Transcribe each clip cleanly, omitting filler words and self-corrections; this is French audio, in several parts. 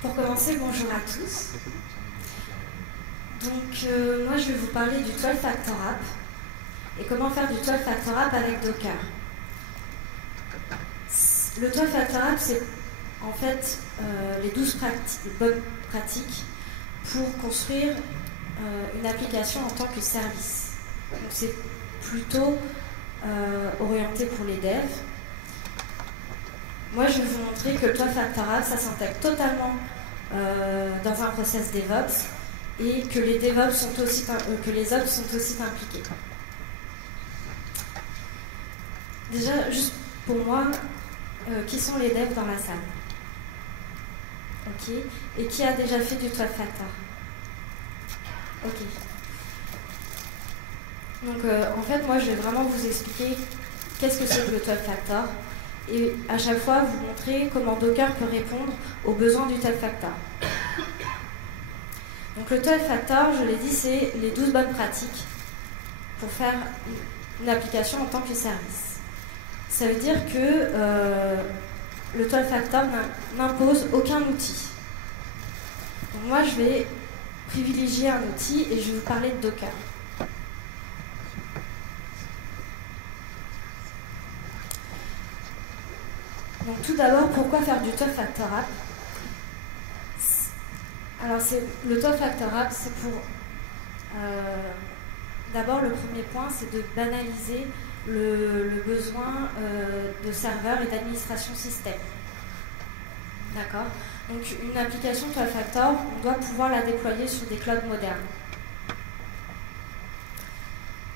Pour commencer, bonjour à tous. Donc, moi, je vais vous parler du 12 Factor App et comment faire du 12 Factor App avec Docker. Le 12 Factor App, c'est en fait les 12 bonnes pratiques pour construire une application en tant que service. Donc, c'est plutôt orienté pour les devs. Moi, je vais vous montrer que le 12 Factor App, ça s'intègre totalement dans un process DevOps et que les DevOps sont aussi, que les Ops sont aussi impliqués. Déjà, juste pour moi, qui sont les devs dans la salle? Ok. Et qui a déjà fait du 12 Factor? Ok. Donc, en fait, moi, je vais vraiment vous expliquer qu'est-ce que c'est que le 12 Factor et à chaque fois vous montrer comment Docker peut répondre aux besoins du 12 Factor. Donc, le 12 Factor, je l'ai dit, c'est les 12 bonnes pratiques pour faire une application en tant que service. Ça veut dire que le 12 Factor n'impose aucun outil. Donc, moi, je vais privilégier un outil et je vais vous parler de Docker. Donc tout d'abord, pourquoi faire du 12 Factor App? Alors le 12 Factor App, c'est pour... d'abord, le premier point, c'est de banaliser le besoin de serveurs et d'administration système. D'accord? Donc une application 12 Factor, on doit pouvoir la déployer sur des clouds modernes.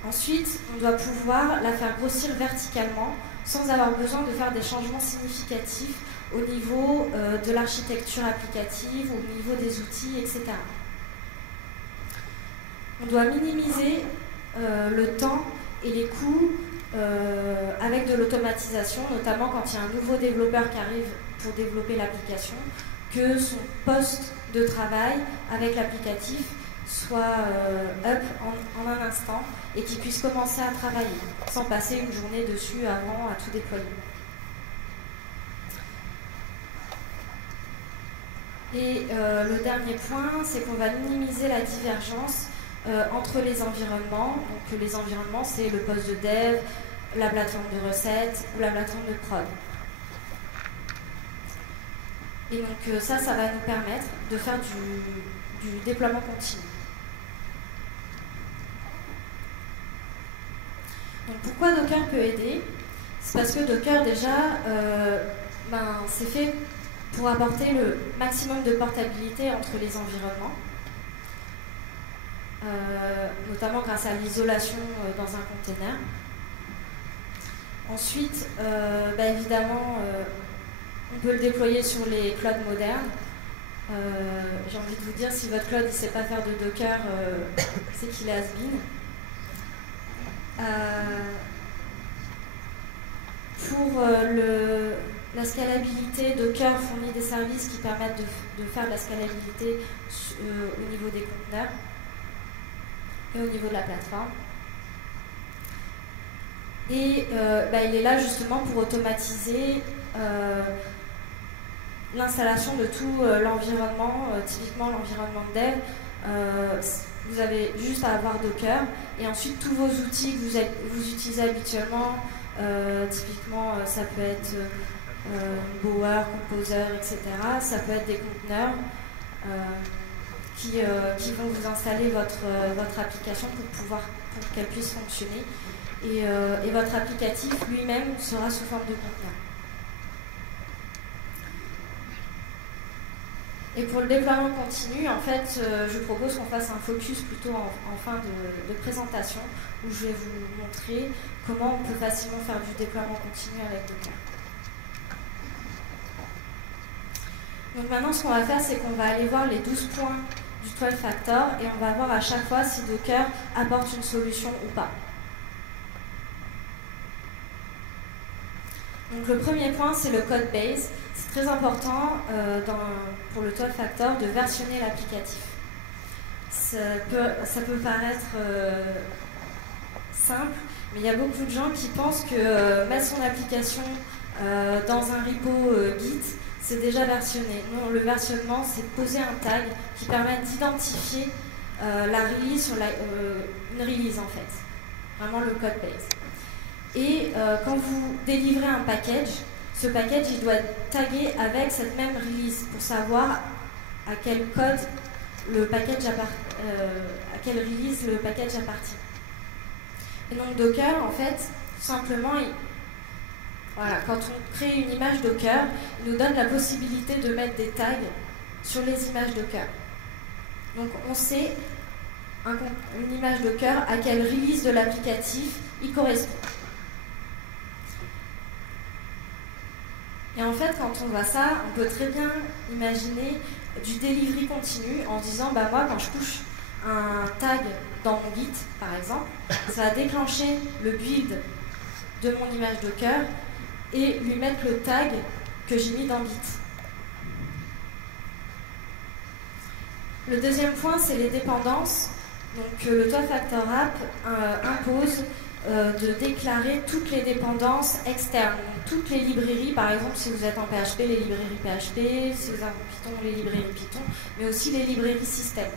Ensuite, on doit pouvoir la faire grossir verticalement sans avoir besoin de faire des changements significatifs au niveau de l'architecture applicative, au niveau des outils, etc. On doit minimiser le temps et les coûts avec de l'automatisation, notamment quand il y a un nouveau développeur qui arrive pour développer l'application, que son poste de travail avec l'applicatif soit up en un instant et qu'il puisse commencer à travailler sans passer une journée dessus avant à tout déployer. Et le dernier point, c'est qu'on va minimiser la divergence entre les environnements. Donc les environnements, c'est le poste de dev, la plateforme de recettes ou la plateforme de prod. Et donc ça va nous permettre de faire du déploiement continu. Donc pourquoi Docker peut aider? C'est parce que Docker déjà, c'est fait pour apporter le maximum de portabilité entre les environnements, notamment grâce à l'isolation dans un container. Ensuite, évidemment, on peut le déployer sur les clouds modernes. J'ai envie de vous dire, si votre cloud ne sait pas faire de Docker, c'est qu'il est has-been. Pour la scalabilité, Docker fournit des services qui permettent de faire de la scalabilité au niveau des conteneurs et au niveau de la plateforme. Et il est là justement pour automatiser l'installation de tout l'environnement, typiquement l'environnement de dev. Vous avez juste à avoir Docker et ensuite tous vos outils que vous utilisez habituellement, typiquement ça peut être Bower, Composer, etc. Ça peut être des conteneurs qui vont vous installer votre application pour qu'elle puisse fonctionner. Et votre applicatif lui-même sera sous forme de conteneur. Et pour le déploiement continu, en fait, je propose qu'on fasse un focus plutôt en fin de présentation, où je vais vous montrer comment on peut facilement faire du déploiement continu avec Docker. Donc maintenant, ce qu'on va faire, c'est qu'on va aller voir les 12 points du 12 Factor et on va voir à chaque fois si Docker apporte une solution ou pas. Donc le premier point, c'est le code base. C'est très important pour le 12 Factor de versionner l'applicatif. Ça peut paraître simple, mais il y a beaucoup de gens qui pensent que mettre son application dans un repo Git, c'est déjà versionné. Non, le versionnement, c'est poser un tag qui permet d'identifier la release sur une release en fait. Vraiment le code base. Et quand vous délivrez un package, ce package il doit être tagué avec cette même release pour savoir à quel code le package à quelle release le package appartient. Et donc Docker, en fait, tout simplement, voilà, quand on crée une image Docker, il nous donne la possibilité de mettre des tags sur les images Docker. Donc on sait une image Docker à quelle release de l'applicatif il correspond. Et en fait, quand on voit ça, on peut très bien imaginer du delivery continu en disant bah moi quand je push un tag dans mon Git par exemple, ça va déclencher le build de mon image Docker et lui mettre le tag que j'ai mis dans Git. Le deuxième point, c'est les dépendances. Donc le Two-Factor App impose de déclarer toutes les dépendances externes. Donc, toutes les librairies, par exemple si vous êtes en PHP, les librairies PHP, si vous êtes en Python, les librairies Python, mais aussi les librairies système.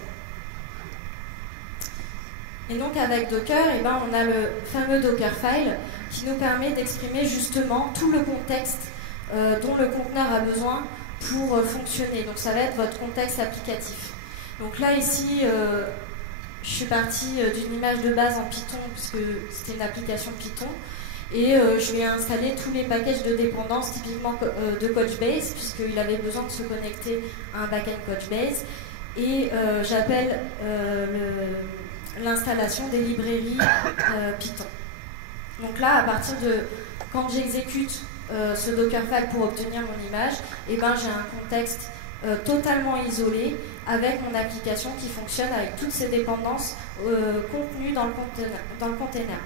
Et donc avec Docker, on a le fameux Dockerfile qui nous permet d'exprimer justement tout le contexte dont le conteneur a besoin pour fonctionner. Donc ça va être votre contexte applicatif. Donc là ici, je suis partie d'une image de base en Python puisque c'était une application Python et je lui ai installé tous les packages de dépendance typiquement de Couchbase puisqu'il avait besoin de se connecter à un backend Couchbase et j'appelle l'installation des librairies Python. Donc là, à partir de quand j'exécute ce Dockerfile pour obtenir mon image, j'ai un contexte totalement isolé avec mon application qui fonctionne avec toutes ces dépendances contenues dans le container.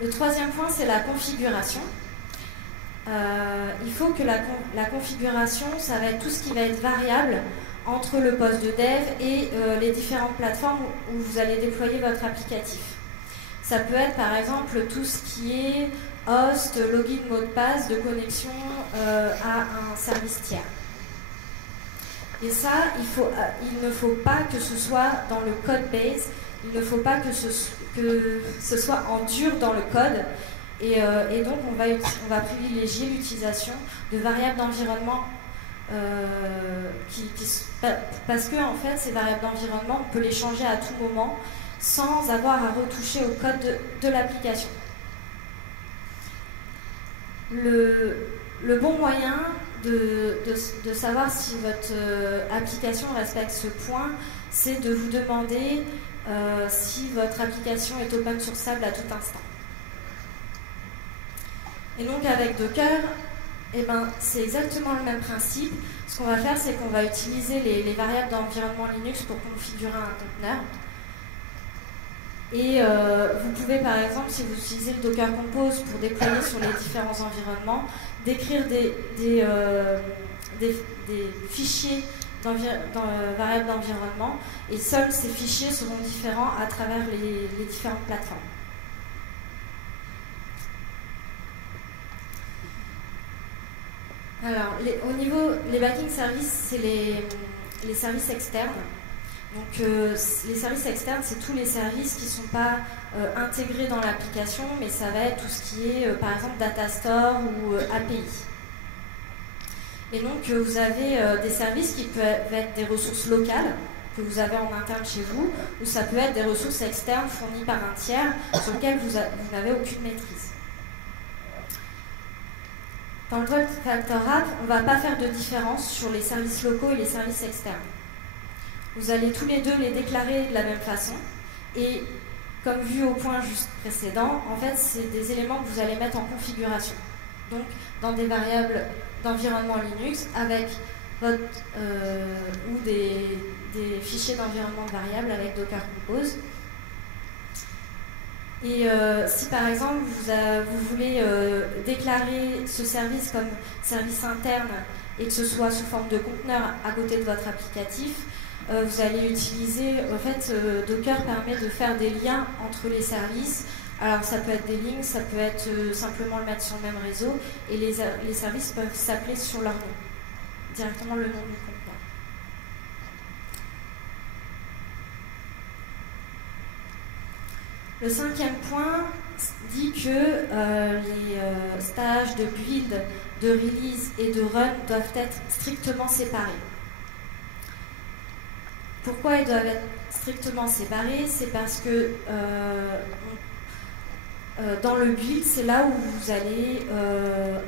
Le troisième point, c'est la configuration. Il faut que la configuration, ça va être tout ce qui va être variable entre le poste de dev et les différentes plateformes où vous allez déployer votre applicatif. Ça peut être par exemple tout ce qui est host, login, mot de passe de connexion à un service tiers. Et ça, il ne faut pas que ce soit dans le code base, il ne faut pas que ce soit en dur dans le code. Et donc, on va privilégier l'utilisation de variables d'environnement parce que, en fait, ces variables d'environnement, on peut les changer à tout moment sans avoir à retoucher au code de l'application. Le bon moyen de savoir si votre application respecte ce point, c'est de vous demander si votre application est open sourçable à tout instant. Et donc avec Docker, c'est exactement le même principe. Ce qu'on va faire, c'est qu'on va utiliser les variables d'environnement Linux pour configurer un conteneur. Et vous pouvez par exemple, si vous utilisez le Docker Compose pour déployer sur les différents environnements, décrire des fichiers variables d'environnement et seuls ces fichiers seront différents à travers les différentes plateformes. Alors, au niveau, les backing services, c'est les services externes. Donc, les services externes, c'est tous les services qui ne sont pas intégrés dans l'application, mais ça va être tout ce qui est, par exemple, Data Store ou API. Et donc, vous avez des services qui peuvent être des ressources locales que vous avez en interne chez vous, ou ça peut être des ressources externes fournies par un tiers sur lesquelles vous n'avez aucune maîtrise. Dans le Two-Factor App, on ne va pas faire de différence sur les services locaux et les services externes. Vous allez tous les deux les déclarer de la même façon. Et comme vu au point juste précédent, en fait, c'est des éléments que vous allez mettre en configuration. Donc, dans des variables d'environnement Linux, avec votre, ou des fichiers d'environnement de variables avec Docker Compose. Et si par exemple vous voulez déclarer ce service comme service interne et que ce soit sous forme de conteneur à côté de votre applicatif, vous allez utiliser, en fait, Docker permet de faire des liens entre les services Alors ça peut être des lignes, ça peut être simplement le mettre sur le même réseau, et les services peuvent s'appeler sur leur nom, directement le nom du conteneur. Le 5e point dit que les stages de build, de release et de run doivent être strictement séparés. Pourquoi ils doivent être strictement séparés? C'est parce que dans le build, c'est là où vous allez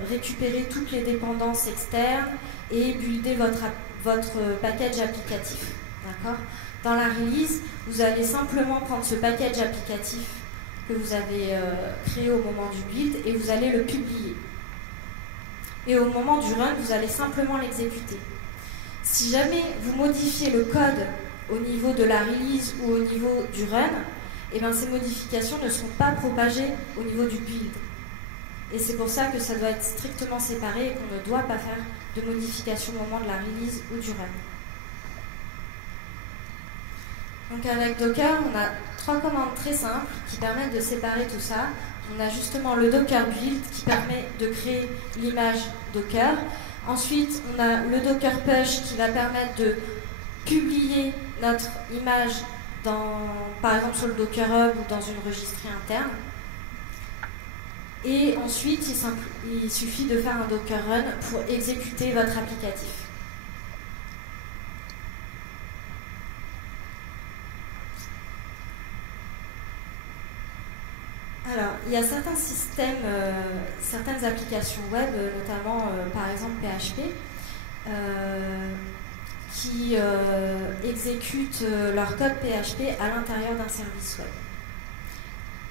récupérer toutes les dépendances externes et builder votre package applicatif. D'accord? Dans la release, vous allez simplement prendre ce package applicatif que vous avez créé au moment du build et vous allez le publier. Et au moment du run, vous allez simplement l'exécuter. Si jamais vous modifiez le code au niveau de la release ou au niveau du run, eh bien, ces modifications ne seront pas propagées au niveau du build. Et c'est pour ça que ça doit être strictement séparé et qu'on ne doit pas faire de modifications au moment de la release ou du run. Donc avec Docker, on a 3 commandes très simples qui permettent de séparer tout ça. On a justement le Docker build qui permet de créer l'image Docker. Ensuite, on a le Docker push qui va permettre de publier notre image par exemple sur le Docker Hub ou dans une registrie interne. Et ensuite, il suffit de faire un Docker Run pour exécuter votre applicatif. Alors, il y a certains systèmes, certaines applications web, notamment par exemple PHP, qui exécutent leur code PHP à l'intérieur d'un service web.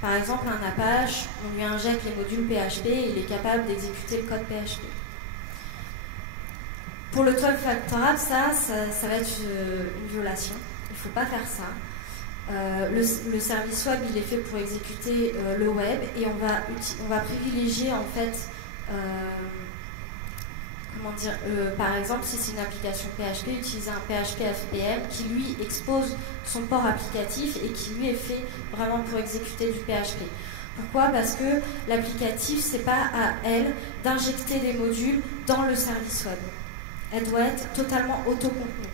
Par exemple, un Apache, on lui injecte les modules PHP et il est capable d'exécuter le code PHP. Pour le 12-factor app, ça va être une violation. Il ne faut pas faire ça. Le service web, il est fait pour exécuter le web et on va privilégier en fait, par exemple, si c'est une application PHP, utiliser un PHP FPM qui lui expose son port applicatif et qui lui est fait vraiment pour exécuter du PHP. Pourquoi? Parce que l'applicatif, c'est pas à elle d'injecter des modules dans le service web. Elle doit être totalement autocontenue.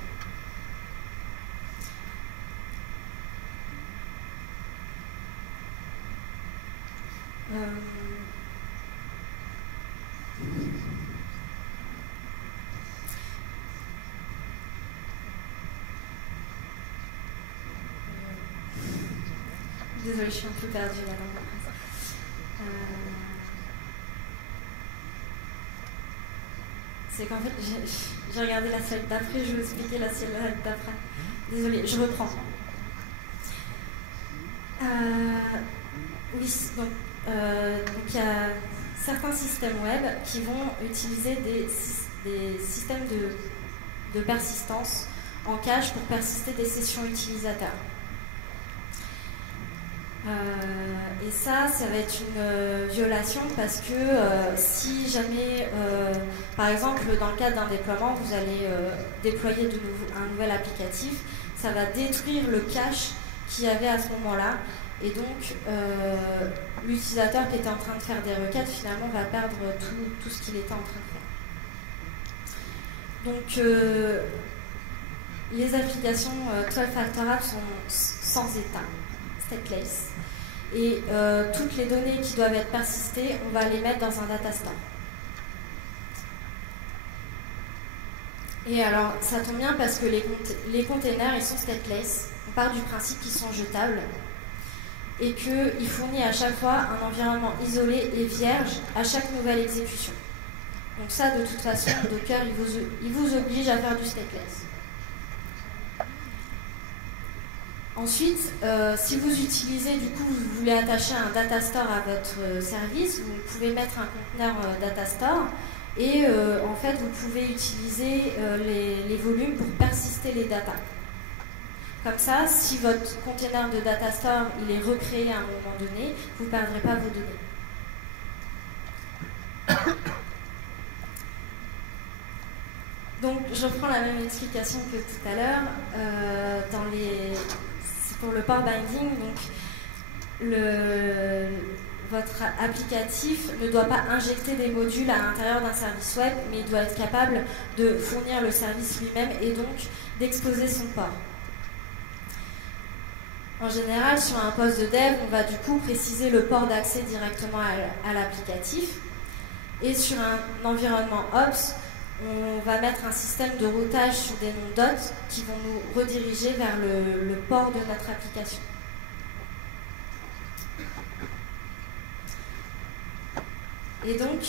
Désolée, je suis un peu perdue là dans ma phrase. C'est qu'en fait, j'ai regardé la slide d'après, je vais vous expliquer la slide d'après. Désolée, je reprends. Oui, donc il y a certains systèmes web qui vont utiliser des systèmes de persistance en cache pour persister des sessions utilisateurs. Et ça va être une violation parce que si jamais, par exemple, dans le cadre d'un déploiement, vous allez déployer un nouvel applicatif, ça va détruire le cache qu'il y avait à ce moment-là. Et donc, l'utilisateur qui était en train de faire des requêtes, finalement, va perdre tout ce qu'il était en train de faire. Donc, les applications 12-factor app sont sans état, stateless. Et toutes les données qui doivent être persistées, on va les mettre dans un data store. Et alors, ça tombe bien parce que les containers, ils sont stateless. On part du principe qu'ils sont jetables et qu'il fournit à chaque fois un environnement isolé et vierge à chaque nouvelle exécution. Donc ça, de toute façon, Docker, il vous oblige à faire du stateless. Ensuite, si vous utilisez, du coup, vous voulez attacher un data store à votre service, vous pouvez mettre un conteneur data store et en fait, vous pouvez utiliser les volumes pour persister les datas. Comme ça, si votre container de data store il est recréé à un moment donné, vous ne perdrez pas vos données. Donc, je reprends la même explication que tout à l'heure. C'est pour le port binding. Donc, votre applicatif ne doit pas injecter des modules à l'intérieur d'un service web, mais il doit être capable de fournir le service lui-même et donc d'exposer son port. En général, sur un poste de dev, on va du coup préciser le port d'accès directement à l'applicatif. Et sur un environnement Ops, on va mettre un système de routage sur des noms d'hôtes qui vont nous rediriger vers le port de notre application. Et donc,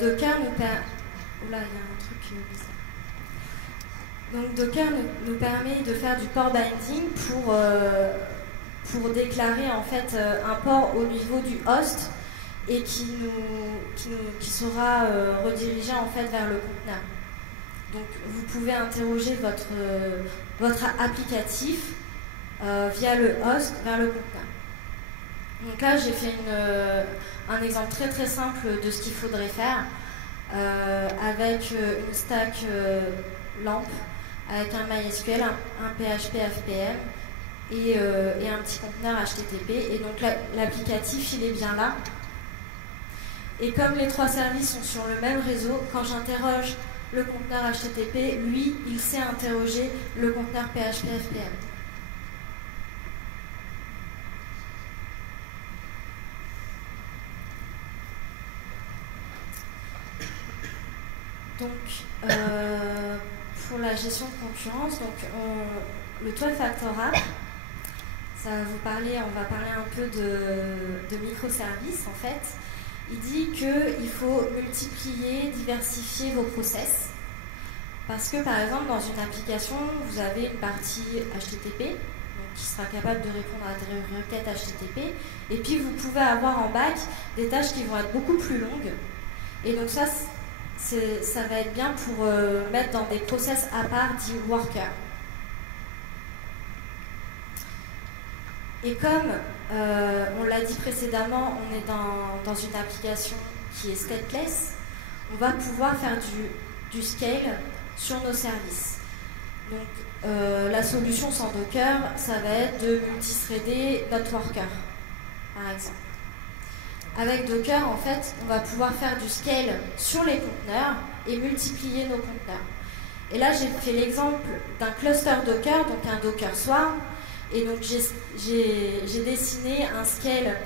Docker nous permet... Oula, il y a un truc bizarre. Donc, Docker nous permet de faire du port binding pour déclarer en fait un port au niveau du host et qui sera redirigé en fait vers le conteneur. Donc, vous pouvez interroger votre applicatif via le host vers le conteneur. Donc là, j'ai fait un exemple très très simple de ce qu'il faudrait faire avec une stack LAMP, avec un MySQL, un PHP FPM et un petit conteneur HTTP. Et donc l'applicatif, il est bien là. Et comme les trois services sont sur le même réseau, quand j'interroge le conteneur HTTP, lui, il sait interroger le conteneur PHP FPM. Donc, pour la gestion de concurrence, donc le 12 Factor App, ça va vous parler, on va parler un peu de microservices en fait. Il dit qu'il faut multiplier, diversifier vos process. Parce que par exemple, dans une application, vous avez une partie HTTP, donc qui sera capable de répondre à des requêtes HTTP. Et puis vous pouvez avoir en back des tâches qui vont être beaucoup plus longues. Et donc ça va être bien pour mettre dans des process à part dit worker. Et comme on l'a dit précédemment, on est dans une application qui est stateless, on va pouvoir faire du scale sur nos services. Donc la solution sans Docker, ça va être de multithreader notre worker, par exemple. Avec Docker, en fait, on va pouvoir faire du scale sur les conteneurs et multiplier nos conteneurs. Et là, j'ai fait l'exemple d'un cluster Docker, donc un Docker Swarm. Et donc, j'ai dessiné un scale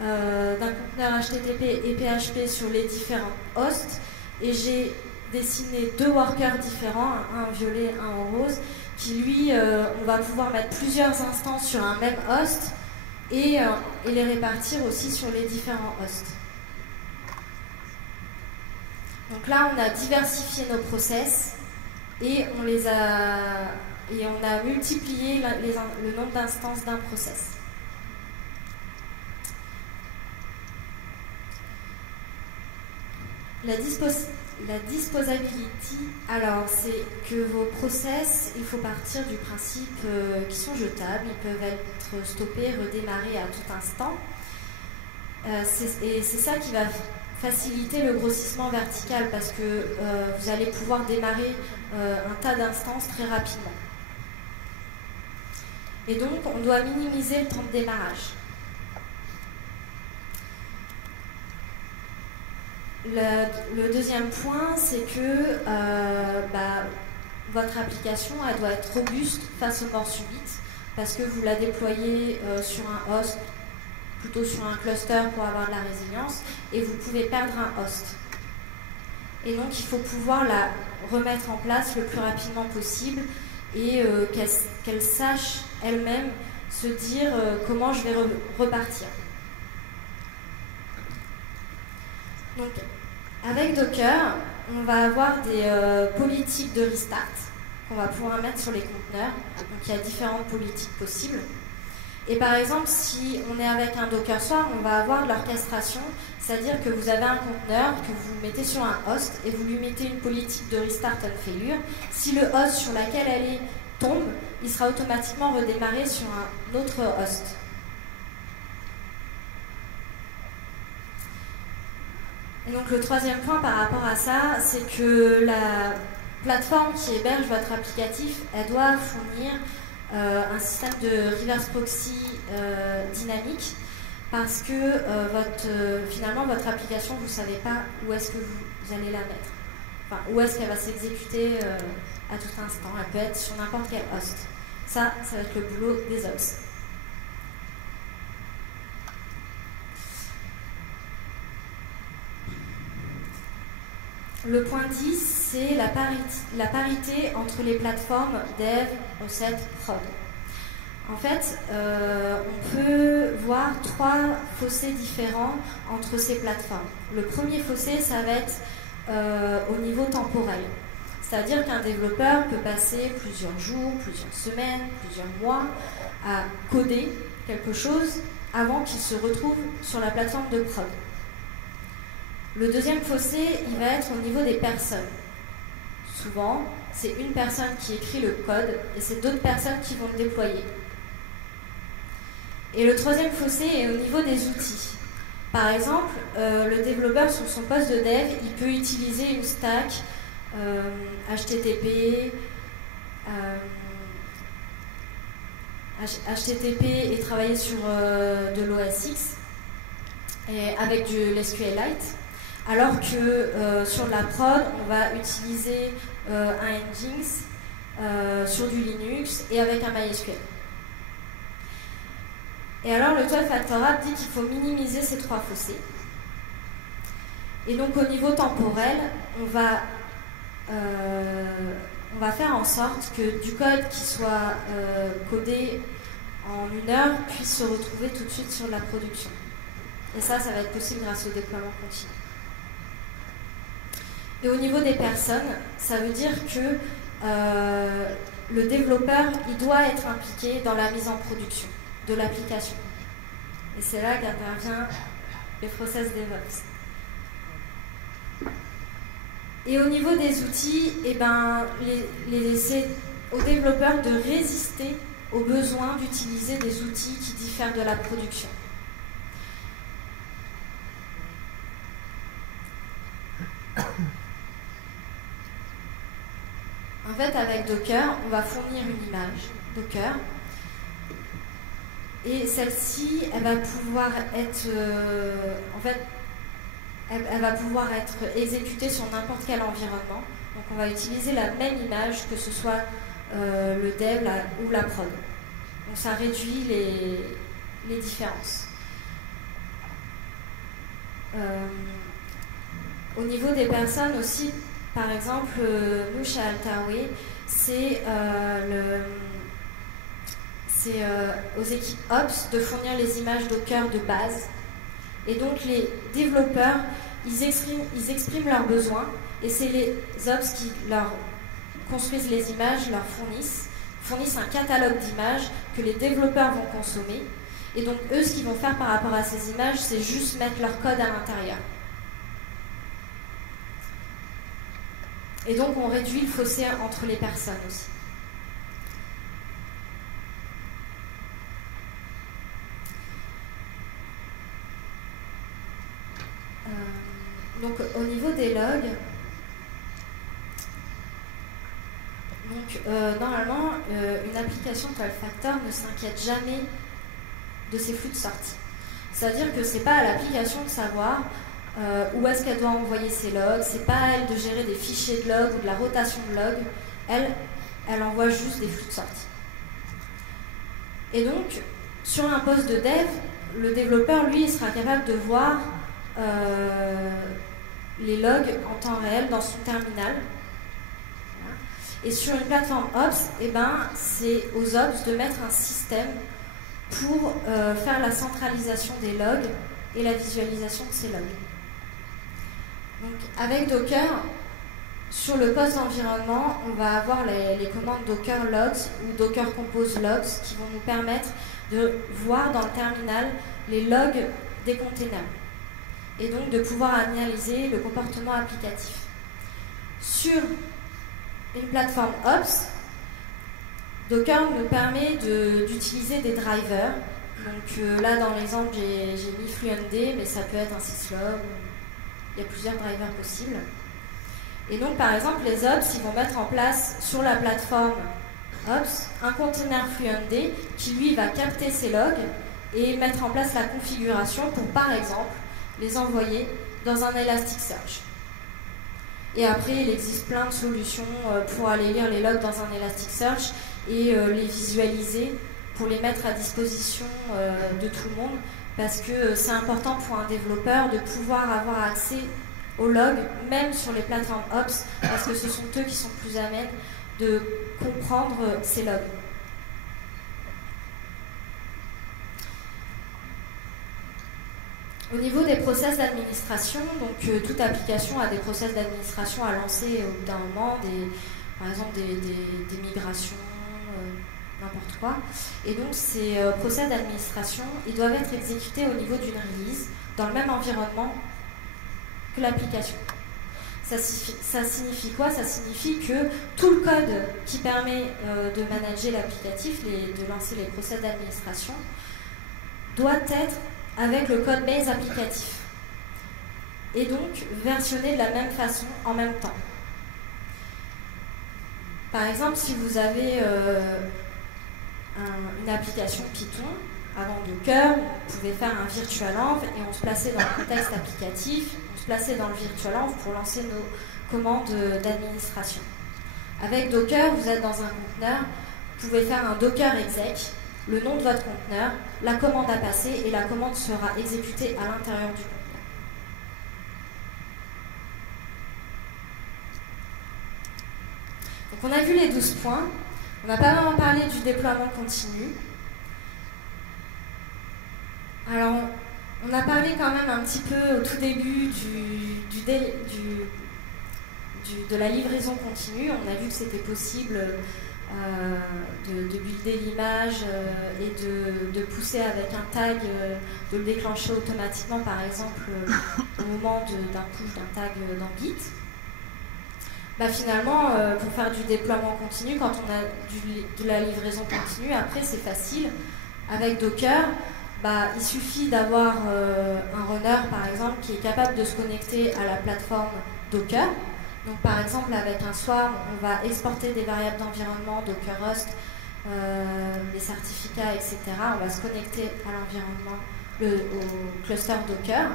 d'un conteneur HTTP et PHP sur les différents hosts. Et j'ai dessiné deux workers différents, un en violet, un en rose, qui, lui, on va pouvoir mettre plusieurs instances sur un même host et les répartir aussi sur les différents hosts. Donc là, on a diversifié nos process et on a multiplié le nombre d'instances d'un process. La disposability, alors c'est que vos process, il faut partir du principe qu'ils sont jetables, ils peuvent être stoppés, redémarrés à tout instant. Et c'est ça qui va faciliter le grossissement vertical parce que vous allez pouvoir démarrer un tas d'instances très rapidement. Et donc, on doit minimiser le temps de démarrage. Le deuxième point, c'est que votre application, elle doit être robuste face aux morts subites parce que vous la déployez sur un host, plutôt sur un cluster pour avoir de la résilience, et vous pouvez perdre un host. Et donc, il faut pouvoir la remettre en place le plus rapidement possible et qu'elle sache elle-même se dire comment je vais repartir. Donc, avec Docker, on va avoir des politiques de restart qu'on va pouvoir mettre sur les conteneurs. Donc, il y a différentes politiques possibles. Et par exemple, si on est avec un Docker Swarm, on va avoir de l'orchestration, c'est-à-dire que vous avez un conteneur que vous mettez sur un host et vous lui mettez une politique de restart and failure. Si le host sur lequel elle est tombe, il sera automatiquement redémarré sur un autre host. Et donc le troisième point par rapport à ça, c'est que la plateforme qui héberge votre applicatif, elle doit fournir un système de reverse proxy dynamique parce que finalement votre application, vous ne savez pas où est-ce que vous allez la mettre. Enfin, où est-ce qu'elle va s'exécuter à tout instant. Elle peut être sur n'importe quel host. Ça va être le boulot des ops. Le point 10, c'est la parité entre les plateformes dev, recette, prod. En fait, on peut voir 3 fossés différents entre ces plateformes. Le premier fossé, ça va être au niveau temporel. C'est-à-dire qu'un développeur peut passer plusieurs jours, plusieurs semaines, plusieurs mois à coder quelque chose avant qu'il se retrouve sur la plateforme de prod. Le deuxième fossé, il va être au niveau des personnes. Souvent, c'est une personne qui écrit le code et c'est d'autres personnes qui vont le déployer. Et le troisième fossé est au niveau des outils. Par exemple, le développeur sur son poste de dev, il peut utiliser une stack HTTP, et travailler sur de l'OS X et avec de l'SQLite. Alors que sur la prod, on va utiliser un Nginx sur du Linux et avec un MySQL. Et alors le 12 Factor App dit qu'il faut minimiser ces 3 fossés. Et donc au niveau temporel, on va faire en sorte que du code qui soit codé en 1 heure puisse se retrouver tout de suite sur la production. Et ça va être possible grâce au déploiement continu. Et au niveau des personnes, ça veut dire que le développeur, il doit être impliqué dans la mise en production de l'application. Et c'est là qu'intervient les process DevOps. Et au niveau des outils, c'est aux développeurs de résister au besoin d'utiliser des outils qui diffèrent de la production. En fait, avec Docker, on va fournir une image Docker. Et celle-ci, elle va pouvoir être, elle va pouvoir être exécutée sur n'importe quel environnement. Donc, on va utiliser la même image, que ce soit le dev ou la prod. Donc, ça réduit les différences. Au niveau des personnes aussi, par exemple, nous chez Altawe, c'est aux équipes Ops de fournir les images Docker de base. Et donc les développeurs, ils expriment leurs besoins et c'est les Ops qui leur construisent les images, leur fournissent un catalogue d'images que les développeurs vont consommer. Et donc eux, ce qu'ils vont faire par rapport à ces images, c'est juste mettre leur code à l'intérieur. Et donc on réduit le fossé entre les personnes aussi. Donc au niveau des logs, normalement une application 12 Factor ne s'inquiète jamais de ses flux de sortie. C'est-à-dire que c'est pas à l'application de savoir où est-ce qu'elle doit envoyer ses logs, c'est pas à elle de gérer des fichiers de log ou de la rotation de log, elle envoie juste des flux de sortie. Et donc sur un poste de dev, le développeur lui il sera capable de voir les logs en temps réel dans son terminal. Et sur une plateforme Ops, c'est aux Ops de mettre un système pour faire la centralisation des logs et la visualisation de ces logs. Donc, avec Docker, sur le poste d'environnement, on va avoir les commandes Docker logs ou Docker compose logs qui vont nous permettre de voir dans le terminal les logs des containers et donc de pouvoir analyser le comportement applicatif. Sur une plateforme Ops, Docker nous permet d'utiliser des drivers. Donc là, dans l'exemple, j'ai mis FluentD, mais ça peut être un syslog. Il y a plusieurs drivers possibles. Et donc, par exemple, les Ops, ils vont mettre en place sur la plateforme Ops un container FluentD qui, lui, va capter ces logs et mettre en place la configuration pour, par exemple, les envoyer dans un Elasticsearch. Et après, il existe plein de solutions pour aller lire les logs dans un Elasticsearch et les visualiser pour les mettre à disposition de tout le monde, parce que c'est important pour un développeur de pouvoir avoir accès aux logs, même sur les plateformes Ops, parce que ce sont eux qui sont plus à même de comprendre ces logs. Au niveau des process d'administration, donc toute application a des process d'administration à lancer au bout d'un moment, par exemple des migrations, n'importe quoi. Et donc ces process d'administration, ils doivent être exécutés au niveau d'une release, dans le même environnement que l'application. Ça signifie quoi? Ça signifie que tout le code qui permet de manager l'applicatif, de lancer les process d'administration, doit être avec le code base applicatif. Et donc versionné de la même façon en même temps. Par exemple, si vous avez une application Python, avant Docker, vous pouvez faire un virtualenv et on se plaçait dans le contexte applicatif, on se plaçait dans le virtualenv pour lancer nos commandes d'administration. Avec Docker, vous êtes dans un conteneur, vous pouvez faire un Docker exec, le nom de votre conteneur, la commande à passer et la commande sera exécutée à l'intérieur du conteneur. Donc on a vu les 12 points, on n'a pas vraiment parlé du déploiement continu. Alors, on a parlé quand même un petit peu au tout début de la livraison continue. On a vu que c'était possible de builder l'image et de pousser avec un tag, de le déclencher automatiquement, par exemple, au moment d'un push d'un tag dans Git. Bah finalement, pour faire du déploiement continu, quand on a de la livraison continue, après c'est facile. Avec Docker, il suffit d'avoir un runner, par exemple, qui est capable de se connecter à la plateforme Docker. Donc par exemple, avec un swarm, on va exporter des variables d'environnement, Docker Rust, des certificats, etc. On va se connecter à l'environnement, au cluster Docker.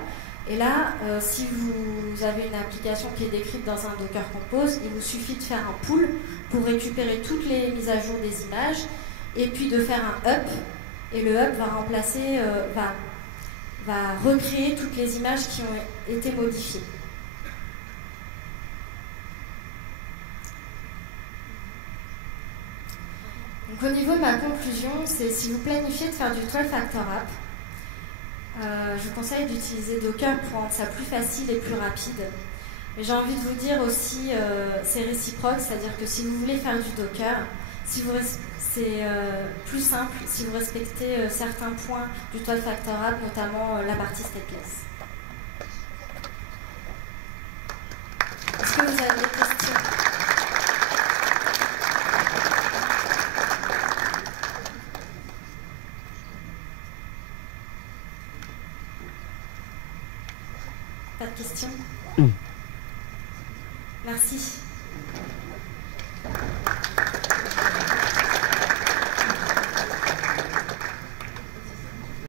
Et là, si vous avez une application qui est décrite dans un Docker Compose, il vous suffit de faire un pull pour récupérer toutes les mises à jour des images et puis de faire un up. Et le up va remplacer, va recréer toutes les images qui ont été modifiées. Donc au niveau de ma conclusion, c'est si vous planifiez de faire du 12-factor app, je vous conseille d'utiliser Docker pour rendre ça plus facile et plus rapide. Mais j'ai envie de vous dire aussi, c'est réciproque, c'est-à-dire que si vous voulez faire du Docker, c'est plus simple si vous respectez certains points du 12-factor app, notamment la partie stateless. Est-ce que vous avez des questions? Pas de questions? Merci.